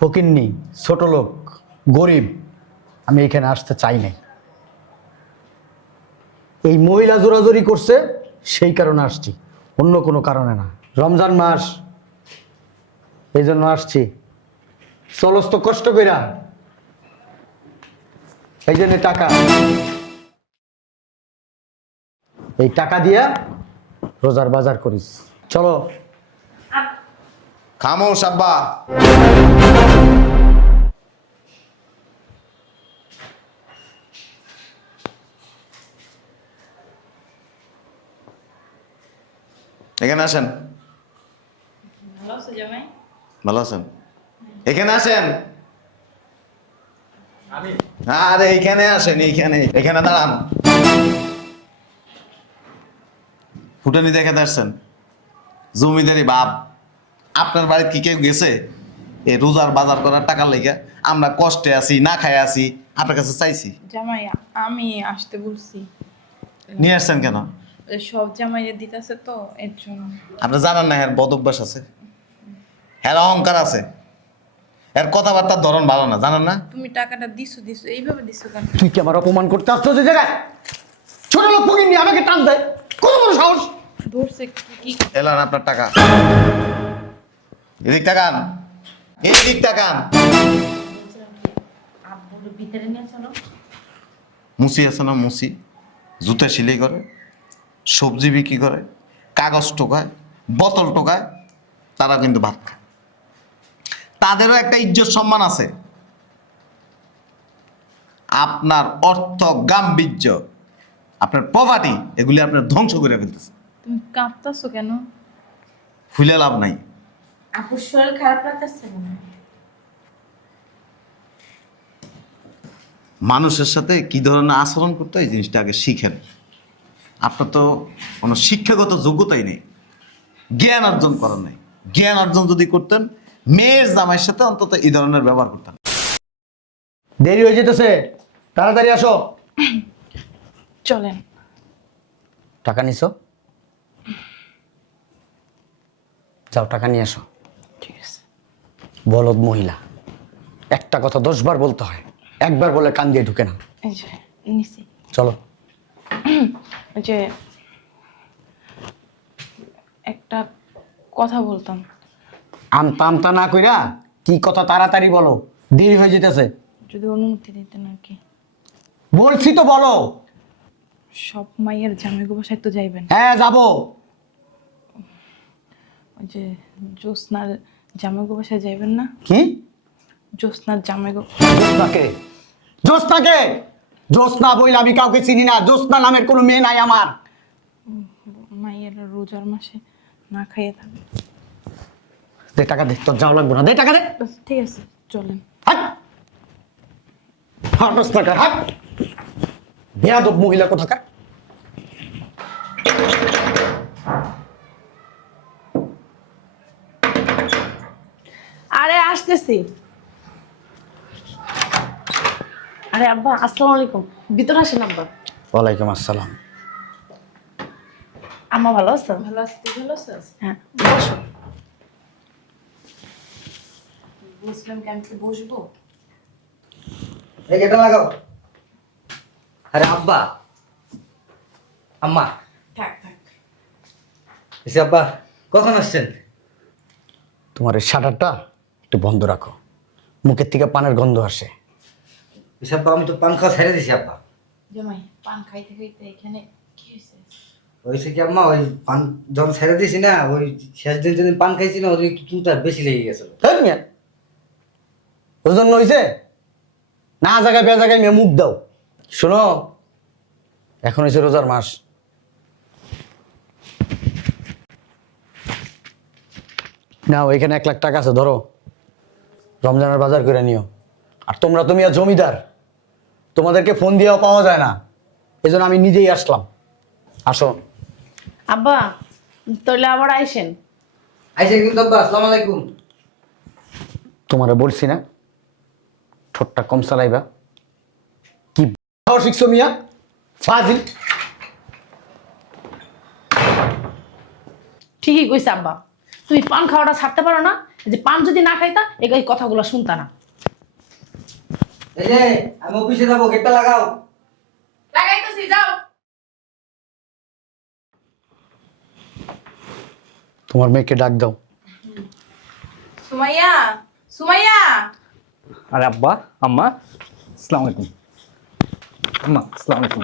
ফকিন্নি, ছোট লোক, গরিব, আমি এখানে আসতে চাই নাই। এই মহিলা জোরাজোরি করছে সেই কারণে আসছি, অন্য কোনো কারণে না। রমজান মাস, এই জন্য আসছি। চলস তো কষ্ট কইরা, এই জন্য টাকা, এই টাকা দিয়া রোজার বাজার করিস। চলো। খামোশ আব্বা। এখানে আসেন। ভালো আছো জামাই? ভালো আছেন? এখানে আসেন। আরে এইখানে আসেন, এখানে দাঁড়ান। ফুটানি দেখাতে আসছেন? জমিদারি বাপ, আপনার বাড়িতে কি কেউ গেছে এই রোজার বাজার করার টাকার লেগে? আমরা কষ্টে আছি, না খাই আছি, আপনার কাছে চাইছি। জামাই আমি আসতে বলছি। নিয়ে আসছেন কেন? সব জামাইয়ের দিতেছে তো এর জন্য। আপনি জানেন না এর বদ অভ্যাস আছে, এর অহংকার আছে, এর কথাবার্তার ধরন ভালো না, জানেন না? তুমি টাকাটা দিছো এইভাবে দিছো কেন? তুই কি আমার অপমান করতে আসছো যে জায়গায়? ছোট লোক ফকিন্নি আমাকে টান দেয়, কত বড় সাহস! ধরছে কি? এলান আপনার টাকা, এদিক তাকান, এদিক তাকান। আব্বুর ভিতরে নিয়ে চলো। মুসি আছে না, মুসি জুতা সিলাই করে, সবজি বিক্রি করে, কাগজ টোকায়, বোতল টোকায়, তারা কিন্তু ভাত খায়। তাদেরও একটা ইজ্জত সম্মান আছে। আপনার অর্থ, গাম্ভীর্য, আপনার পভার্টি, এগুলি আপনার ধ্বংস করে ফেলতেছে। তুমি কাঁপতাছো কেন? ফুলে লাভ নাই। আপুর শরীর খারাপ লাগতেছে না? মানুষের সাথে কি ধরনের আচরণ করতে হয় এই জিনিসটা আগে শিখেন। আপনার তো কোনো শিক্ষাগত যোগ্যতাই নেই, জ্ঞান অর্জন করার নেই। জ্ঞান অর্জন যদি করতেন, মেয়ের জামাইয়ের সাথে অন্তত এই ধরনের ব্যবহার করতেন। দেরি হয়ে যেতেছে, তাড়াতাড়ি আসো। চলেন। টাকা নিছো? যাও টাকা নিয়ে আসো। ঠিক আছে। বলদ মহিলা, একটা কথা 10 বার বলতে হয়, একবার বলে কান দিয়ে ঢুকে না। এই যে নিছি। চলো। ওই যে একটা কথা বলতাম। আমতা আমতা না কইরা কি কথা তাড়াতাড়ি বলো, দেরি হয়ে যেতেছে। যদি অনুমতি দিতেন আর কি। বলছি তো বলো। সব মাইয়ের জামাইগো বাসায় তো যাইবেন। হ্যাঁ যাবো। ওই যে জ্যোৎস্নার জামাইগো বাসায় যাইবেন না? কি? জ্যোৎস্নার জামাইগো। জ্যোৎস্নাকে? জ্যোৎস্নাকে? জ্যোৎস্না বইলে আমি কাউকে চিনি না, জ্যোৎস্না নামের কোনো মেয়ে নাই আমার। মাইয়েরা রোজার মাসে না খাইয়ে থাকবে। দে টাকা দে, তোর যাওয়া লাগবে না, দে টাকা দে। ঠিক আছে চলেন। হাট হাট, 10 টাকা হাট। বেয়াদব মহিলা কোথাকার। আরে আসতেছি। আরে আব্বা আসসালামু আলাইকুম। ভিতরে আসেন আব্বা। ওয়ালাইকুম আসসালাম। আম্মা ভালো আছো? ভালো আছি, তুই ভালো আছিস? হ্যাঁ বসো। বুঝলাম কি আমি কি বসবো? এই গেটটা লাগাও। আরে আব্বা, আম্মা, থাক থাক। এসে আব্বা কখন আসছেন? তোমার এই শাটারটা একটু বন্ধ রাখো, মুখের থেকে পানের গন্ধ আসে। এসব আমি তো পান খাওয়া ছেড়ে দিছি আব্বা। জামাই পান খাইতে খাইতে এখানে কি হয়েছে? হয়েছে কি আম্মা, ওই পান যখন ছেড়ে দিছি না, ওই শেষ দিন যেদিন পান খাইছি না, ওই কিন্তু আর বেশি লেগে গেছিল। তাই মিয়া, ওই জন্য হয়েছে? না জায়গায় বে জায়গায় মেয়ে মুখ দাও। শোনো, এখন হয়েছে রোজার মাস, নাও এখানে 1 লাখ টাকা আছে, ধরো রমজানের বাজার করে নিও। আর তোমরা তো মিয়া জমিদার, তোমাদেরকে ফোন দিয়েও পাওয়া যায় না, এই জন্য আমি নিজেই আসলাম। আসো। আব্বা তাহলে আবার আইসেন। আইসে কিন্তু আব্বা, আসসালামু আলাইকুম। তোমারে বলছি না ঠোঁটটা কম চালাইবা। কি শিখছো মিয়া, ফাজিল। ঠিকই কইছে আব্বা, তুমি পান খাওয়াটা ছাড়তে পারো না? যে পান যদি না খাইতা এই কথাগুলো শুনতা না। এই যে আমি অফিসে যাবো, গেটটা লাগাও। লাগাইতেছি, যাও। তোমার মেয়েকে ডাক দাও। সুমাইয়া, সুমাইয়া। আরে আব্বা, আম্মা, আসসালামু আলাইকুম। আম্মা, আসসালামু আলাইকুম।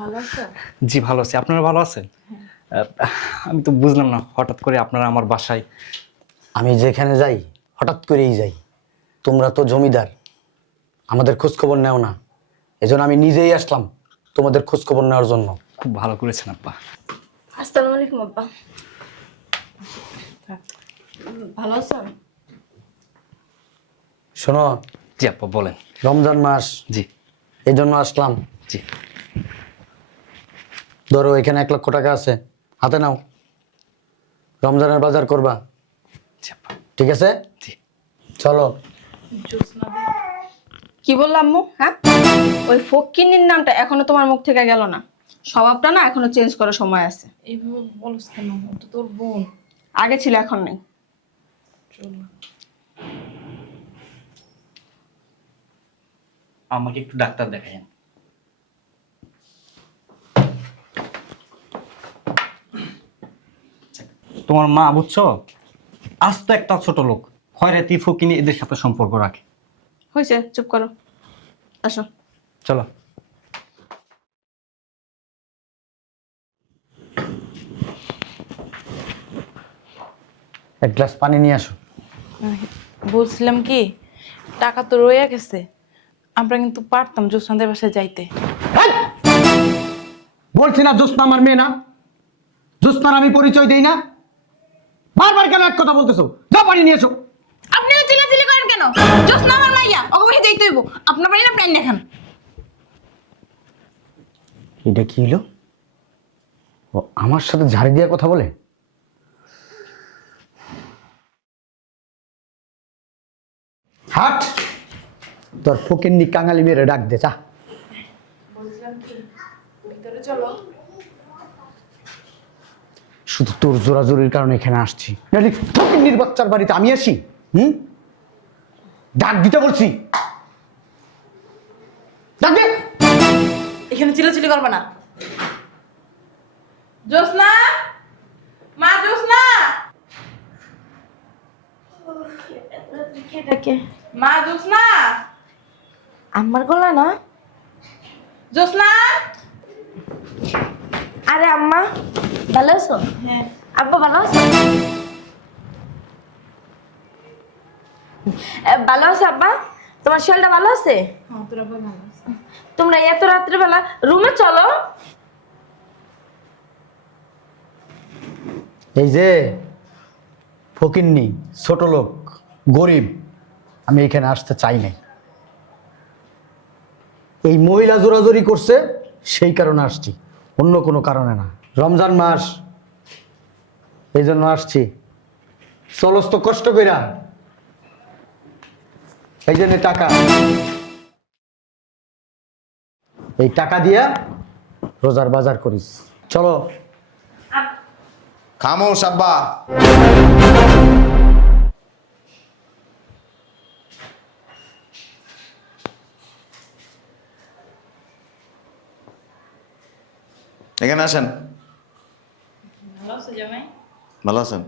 ভালো আছো? জি ভালো আছি, আপনারা ভালো আছেন? আমি তো বুঝলাম না, হঠাৎ করে আপনারা আমার বাসায়। আমি যেখানে যাই হঠাৎ করেই যাই। তোমরা তো জমিদার, আমাদের খোঁজখবর নেও না। এজন্য আমি নিজেই আসলাম তোমাদের খোঁজখবর নেওয়ার জন্য। খুব ভালো করেছেন আব্বা। আসসালামু আলাইকুম আব্বা। ভালো আছেন? শোনো, জি আব্বা বলেন। রমজান মাস, জি এই জন্য আসলাম। জি। ধরো এখানে 1 লক্ষ টাকা আছে, হাতে নাও। রমজানের বাজার করবা, জি আব্বা। ঠিক আছে? জি। চলো। জোৎস্না দে। কি বললাম আম্মু? হ্যাঁ, ওই ফকিন্নির নামটা এখনো তোমার মুখ থেকে গেল না। স্বভাবটা না এখনো চেঞ্জ করার সময় আছে। এইভাবে বলছ কেন? ও তো তোর বোন। আগে ছিল, এখন নেই। চলো। আমাকে একটু ডাক্তার দেখাইন। তোমার মা বুঝছো, আস্ত একটা ছোট লোক, খয়রাতি ফকিনি এদের সাথে সম্পর্ক রাখে। হয়েছে, চুপ করো, আসো। চলো। এক গ্লাস পানি নিয়ে আসো। বলছিলাম কি, টাকা তো রয়ে গেছে, আমরা কিন্তু পারতাম জোৎস্নাদের বাসায় যাইতে। বলছি না জ্যোৎস্না আমার মেয়ে না? জ্যোৎস্নার আমি পরিচয় দেই না? বারবার কেন এক কথা বলতেছো? যাও পানি নিয়ে এসো। আপনিও চিল্লাচিল্লি করেন কেন? জোৎস্না আমার মাইয়া, ওকে বাসায় যাইতে হইব। আপনার বাড়ি না প্যান দেখান। এটা কি হলো? ও আমার সাথে ঝাড়ি দিয়ে কথা বলে। হাট, তোর ফকিন্নি কাঙালি মেরে ডাক দে, চা। বলছিলাম কি, ভিতরে চলো। শুধু তোর জোরাজোরির কারণে এখানে আসছি। নাহলে ফকিন্নির বাচ্চার বাড়িতে আমি আসি? ডাক দিতে বলছি, ডাক দে। এখানে চিল্লাচিল্লি করবে না। জোৎস্না, মা জোৎস্না, মা জোৎস্না, আমার গলা না? জোৎস্না। আরে আম্মা, ভালো আছো? হ্যাঁ। আব্বা ভালো আছো? ভালো আছো আব্বা? তোমার শরীরটা ভালো আছে? হ্যাঁ, তোরা ভালো আছে। তোমরা এত রাত্রিবেলা রুমে চলো। এই যে ফকিন্নি, ছোট লোক, গরিব, আমি এখানে আসতে চাই নাই। এই মহিলা জোরাজোরি করছে, সেই কারণে আসছি, অন্য কোনো কারণে না। রমজান মাস, এই জন্য আসছি। চলস তো কষ্ট কইরা, এই জন্য টাকা, এই টাকা দিয়া রোজার বাজার করিস। চলো। খামোশ আব্বা। এখানে আসেন। ভালো আছে জামাই? ভালো আছেন?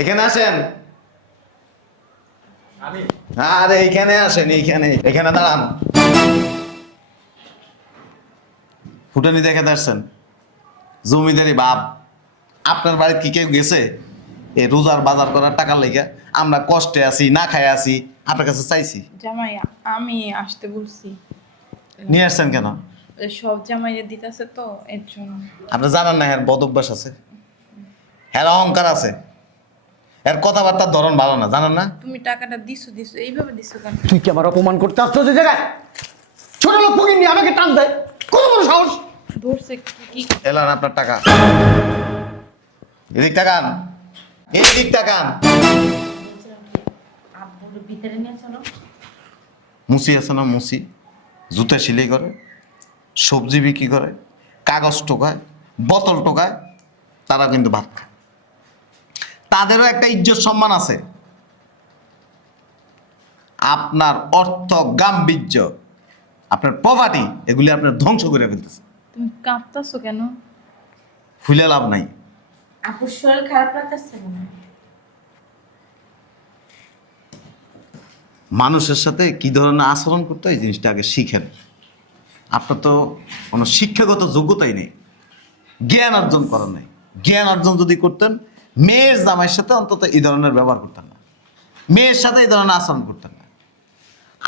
এখানে আসেন। আরে এইখানে আসেন, এইখানে এখানে দাঁড়ান। ফুটানি দেখে আসছেন? জমিদারি বাপ, আপনার বাড়িতে কি কেউ গেছে এই রোজার বাজার করার টাকার লেগে? আমরা কষ্টে আছি, না খাই আছি, আপনার কাছে চাইছি। জামাই, আমি আসতে বলছি। নিয়ে আসছেন কেন? ওই সব জামাইয়ের দিতেছে তো, এর জন্য। আপনি জানেন না, এর বদ অভ্যাস আছে, এর অহংকার আছে, এর কথাবার্তার ধরন ভালো না, জানেন না? তুমি টাকাটা দিছো এইভাবে দিছো কেন? তুই কি আমার অপমান করতে আসছো যে জায়গায়? ছোট লোক ফকিন্নি আমাকে টান দেয়, কত বড় সাহস! ধরছে কি? এলান আপনার টাকা, এদিক তাকান, এদিক তাকান। ভিতরে নিয়ে চলো। মুসি আছে না, মুসি জুতা সিলাই করে, সবজি বিক্রি করে, কাগজ টোকায়, বোতল টোকায়, তারা কিন্তু ভাত খায়। তাদেরও একটা ইজ্জত সম্মান আছে। আপনার অর্থ, গাম্ভীর্য, আপনার পভার্টি, এগুলি আপনার ধ্বংস করে ফেলতেছে। তুমি কাঁদতেছো কেন? ফুলে লাভ নাই। আপুর শরীর খারাপ লাগতেছে কেন? মানুষের সাথে কি ধরনের আচরণ করতে হয় এই জিনিসটা আগে শিখেন। আপনার তো কোনো শিক্ষাগত যোগ্যতাই নেই, জ্ঞান অর্জন করার নেই। জ্ঞান অর্জন যদি করতেন, মেয়ের জামাইয়ের সাথে অন্তত এই ধরনের ব্যবহার করতেন না, মেয়ের সাথে এই ধরনের আচরণ করতেন না।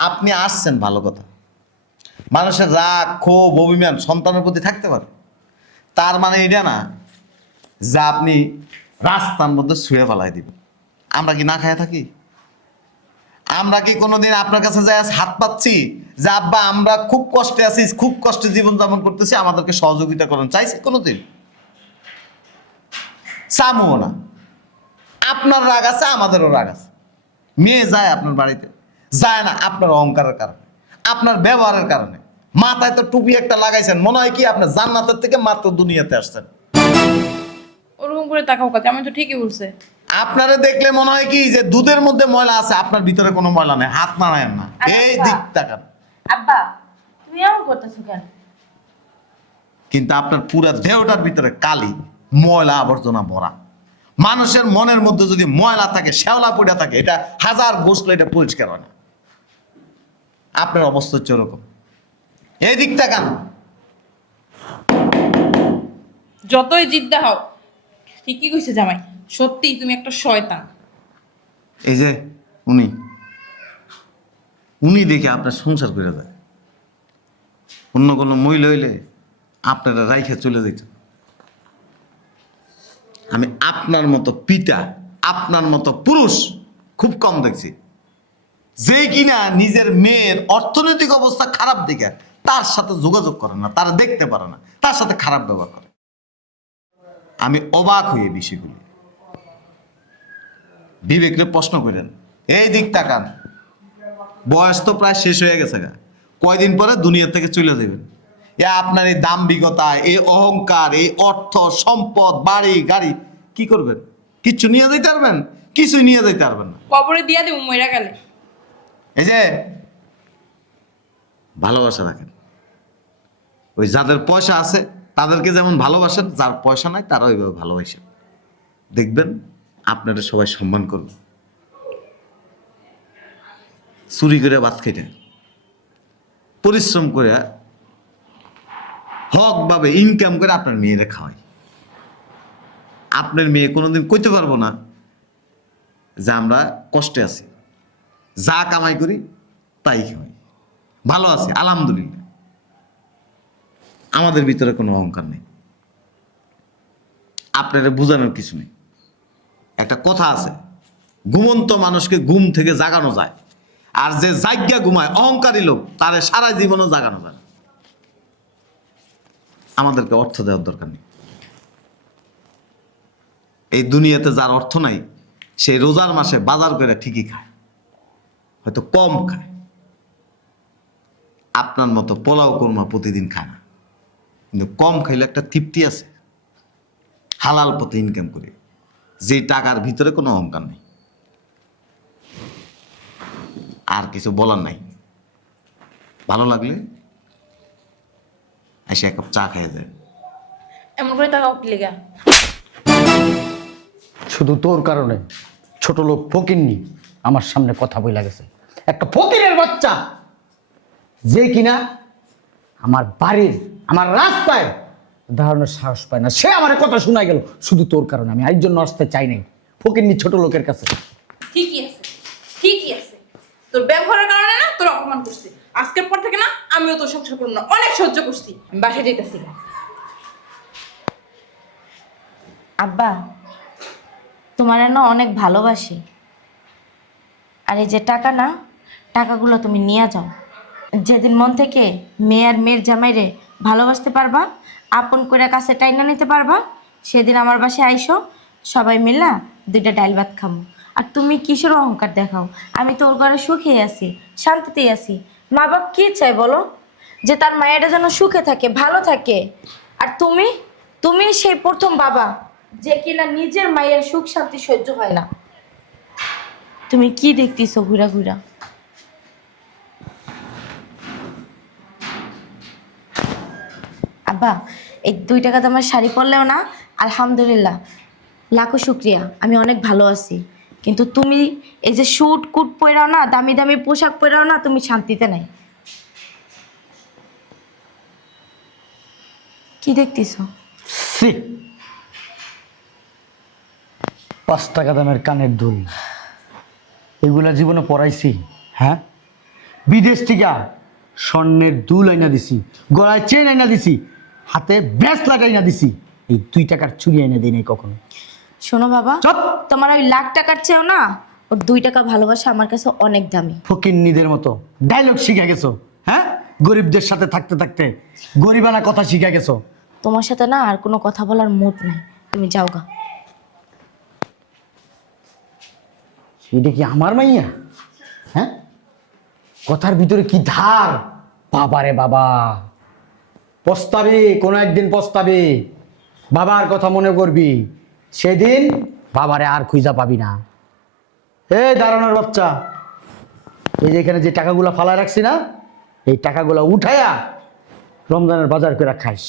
আপনি আসছেন ভালো কথা, মানুষের রাগ, ক্ষোভ, অভিমান সন্তানের প্রতি থাকতে পারে, তার মানে এটা না যে আপনি রাস্তার মধ্যে ছুঁড়ে ফেলাই দিবেন। আমরা কি না খায় থাকি? আমরা কি কোনোদিন আপনার কাছে যাই হাত পাচ্ছি যে আব্বা আমরা খুব কষ্টে আছি, খুব কষ্টে জীবনযাপন করতেছি, আমাদেরকে সহযোগিতা করেন, চাইছি কোনোদিন? চামও না। আপনার রাগ আছে, আমাদেরও রাগ আছে। মেয়ে যায় আপনার বাড়িতে, যায় না আপনার অহংকারের কারণে, আপনার ব্যবহারের কারণে। মাথায় তো টুপি একটা লাগাইছেন, মনে হয় কি আপনি জান্নাতের থেকে মাত্র দুনিয়াতে আসছেন। ওরকম করে তাকাও কাছে, আমি তো ঠিকই বলছে। আপনারা দেখলে মনে হয় কি যে দুধের মধ্যে ময়লা আছে, আপনার ভিতরে কোনো ময়লা নেই, হাত নাড়ায়েন না। এই দিক তাকান। আব্বা তুমি এমন করতেছো কেন? কিন্তু আপনার পুরো দেহটার ভিতরে কালি, ময়লা আবর্জনা ভরা। মানুষের মনের মধ্যে যদি ময়লা থাকে, শ্যাওলা পড়ে থাকে, এটা হাজার গোসলে এটা পরিষ্কার হয় না। আপনার অবস্থা হচ্ছে ওরকম। এই দিক তাকান। যতই জিদ্দা হও, ঠিকই কইছে জামাই, সত্যি তুমি একটা শয়তান। এই যে উনি উনি দেখে আপনার সংসার করে যায়। অন্য কোনো মহিলা হইলে আপনারা রাইখে চলে যেত। আমি আপনার মতো পিতা, আপনার মতো পুরুষ খুব কম দেখছি, যে কিনা নিজের মেয়ের অর্থনৈতিক অবস্থা খারাপ দেখে তার সাথে যোগাযোগ করে না, তারা দেখতে পারে না, তার সাথে খারাপ ব্যবহার করে। আমি অবাক হয়ে বিষয়গুলি। বিবেকরে প্রশ্ন করেন, এই দিক তাকান। বয়স তো প্রায় শেষ হয়ে গেছে গা, কয়দিন পরে দুনিয়া থেকে চলে যাবেন। এ আপনার এই দাম্ভিকতা, এই অহংকার, এই অর্থ সম্পদ, বাড়ি গাড়ি কি করবেন? কিচ্ছু নিয়ে যেতে পারবেন? কিছুই নিয়ে যেতে পারবেন না। কবরে দিয়া দেব মইরা গেলে। এই যে ভালোবাসা রাখেন, ওই যাদের পয়সা আছে তাদেরকে যেমন ভালোবাসেন, যার পয়সা নাই তারা ওইভাবে ভালোবাসেন। দেখবেন আপনারা সবাই সম্মান করবে। চুরি করে ভাত খেটে, পরিশ্রম করে, হকভাবে ইনকাম করে আপনার মেয়েরা খাওয়ায়। আপনার মেয়ে কোনোদিন কইতে পারবো না যে আমরা কষ্টে আছি, যা কামাই করি তাই খাওয়াই, ভালো আছি আলহামদুলিল্লাহ। আমাদের ভিতরে কোনো অহংকার নেই, আপনারা বোঝানোর কিছু নেই। একটা কথা আছে, ঘুমন্ত মানুষকে ঘুম থেকে জাগানো যায়, আর যে জাগ্যা ঘুমায় অহংকারী লোক তারে সারা জীবনও জাগানো যায় না। আমাদেরকে অর্থ দেওয়ার দরকার নেই। এই দুনিয়াতে যার অর্থ নাই, সেই রোজার মাসে বাজার করে ঠিকই খায়, হয়তো কম খায়। আপনার মতো পোলাও কোরমা প্রতিদিন খায় না, কিন্তু কম খাইলে একটা তৃপ্তি আছে। হালাল পথে ইনকাম করে, যে টাকার ভিতরে কোনো অহংকার নেই। আর কিছু বলার নাই। ভালো লাগলে এসে এক কাপ চা খেয়ে যায়। এমন করে তাকাও কি লেগা? শুধু তোর কারণে ছোট লোক ফকিন্নি আমার সামনে কথা বইলা গেছে। একটা ফকিরের বাচ্চা, যে কিনা আমার বাড়ির, আমার রাস্তায় দাঁড়ানোর সাহস পায় না, সে আমার কথা শোনাই গেল শুধু তোর কারণে। আমি আরেকজন আসতে চাই নাই ফকিন্নি ছোট লোকের কাছে। ঠিকই আছে, ঠিকই আছে। তোর ব্যবহারের কারণে না তোর অপমান করছি। আজকের পর থেকে না আমিও তোর সংসার করব না, অনেক সহ্য করছি। আমি বাসায় যেতেছি। আব্বা তোমার না অনেক ভালোবাসি। আর এই যে টাকা না, টাকাগুলো তুমি নিয়ে যাও। যেদিন মন থেকে মেয়ে আর মেয়ের জামাইরে ভালোবাসতে পারবা, আপন করে কাছে টাইনা নিতে পারবা, সেদিন আমার বাসায় আইসো, সবাই মিলা দুইটা ডাল ভাত খামো। আর তুমি কিসের অহংকার দেখাও? আমি তোর ঘরে সুখেই আছি, শান্তিতেই আছি। মা বাপ কি চাই বলো? যে তার মায়েরা যেন সুখে থাকে, ভালো থাকে। আর তুমি তুমি সেই প্রথম বাবা যে কিনা নিজের মায়ের সুখ শান্তি সহ্য হয় না। তুমি কি দেখতেছো ঘুরা ঘুরা? আব্বা এই 2 টাকা দামের শাড়ি পরলেও না আলহামদুলিল্লাহ লাখো শুক্রিয়া, আমি অনেক ভালো আছি। কিন্তু তুমি এই যে স্যুট কুট পরাও না, দামি দামি পোশাক পরাও না, তুমি শান্তিতে নাই। কি দেখতেছো? ছি! 5 টাকা দামের কানের দুল, এগুলা জীবনে পরাইছি? হ্যাঁ, বিদেশ থেকে স্বর্ণের দুল আইনা দিছি, গলায় চেন আইনা দিছি, হাতে ব্যাস লাগাইনা দিছি, এই 2 টাকার চুড়ি আইনা দিই নাই কখনো। শোনো বাবা, চুপ! তোমার ওই লাখ টাকার চেয়েও না ওর 2 টাকা ভালোবাসা আমার কাছে অনেক দামি। ফকিন্নিদের মতো ডায়লগ শিখে গেছো। হ্যাঁ, গরিবদের সাথে থাকতে থাকতে গরিবানা কথা শিখে গেছো। তোমার সাথে না আর কোনো কথা বলার মুড নাই, তুমি যাও গা। এটা কি আমার মাইয়া? হ্যাঁ, কথার ভিতরে কি ধার! বাবারে বাবা, পস্তাবি, কোনো একদিন পস্তাবি। বাবার কথা মনে করবি, সেদিন বাবারে আর খুঁজা পাবি না। এই দাঁড়ানোর বাচ্চা, এই যে এখানে যে টাকাগুলা ফালায় রাখছি না, এই টাকাগুলা উঠায়া রমজানের বাজার করে খাইস।